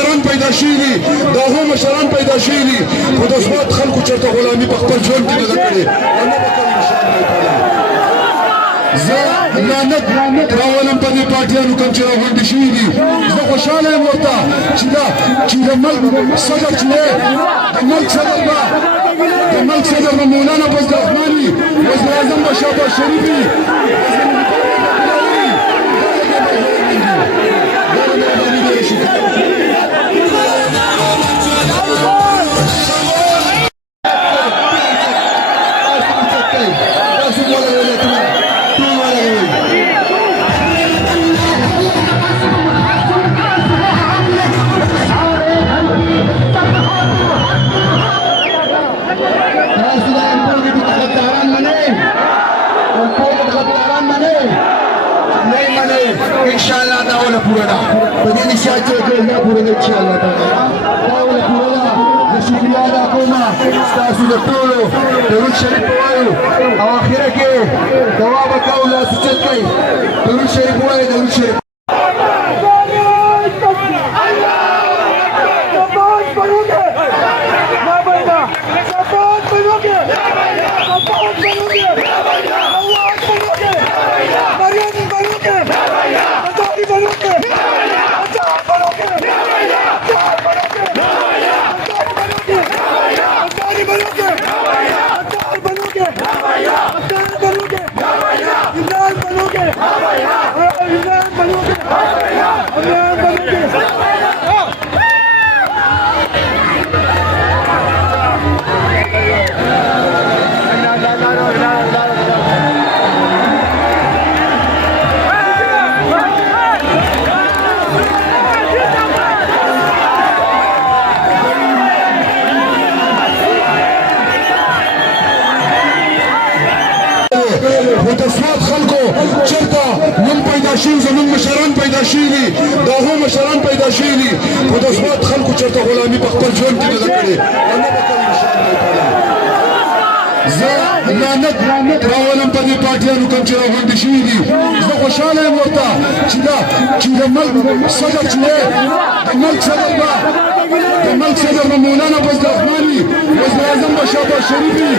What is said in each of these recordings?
مشران پیدا شوي دي دا هغو مشران پیدا شوي دي خو د سوات خلکو چېرته غلامي په خپل ژوند کې نه ده کړې او نه به کوي انشاءالله تعالی. زه لعنت راولم په دې پارټیانو کوم چې راغونډې شوي دي. زه خوشحاله یم ورته چې د ملک صدر چې دی د ملک صدر به مولانا فضل رحماني وزیر اعظم به شهباز شریف وي. इंशाअल्लाह दावला पूरा ना बदी निशात के ना पूरा ने इंशाअल्लाह दावला पूरा ना शुक्रिया अदा कोमा तासु de tolo درود شریف وایو او اخیره کې دعا وکاو لا سچت کوي درود شریف وایو درود شریف متفاوت خلکو چېرته نن پیدا شوي زموږ مشران پیدا شوي دي د هغو مشران پیدا شوي دي خو د سوات خلکو چېرته غلامي په خپل ژوند کې نه ده کړې او نه به کوي انشاءالله تعالی. زه لعنت راولم په دې پارټیانو کوم چې راغونډې شوي دي. زه خوشحاله یم ورته چې د ملک صدر چې دی د ملک صدر به مولانا فضل رحماني وزیر اعظم به شهباز شریف وي.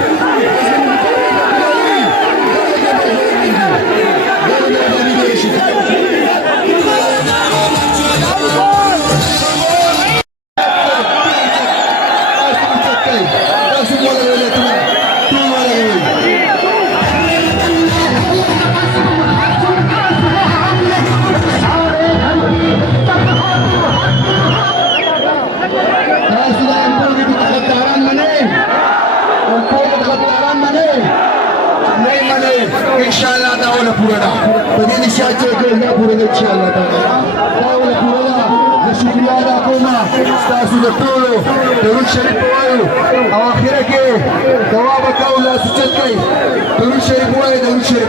इंशाअल्लाह दावला पूरा ना बदी निशात के ना पूरा ने इंशाअल्लाह दावला पूरा ना शुक्रिया अदा कोमा तासु de tolo درود شریف وایو او اخیره کې دعا وکاو لا سچت کوي درود شریف وایو درود شریف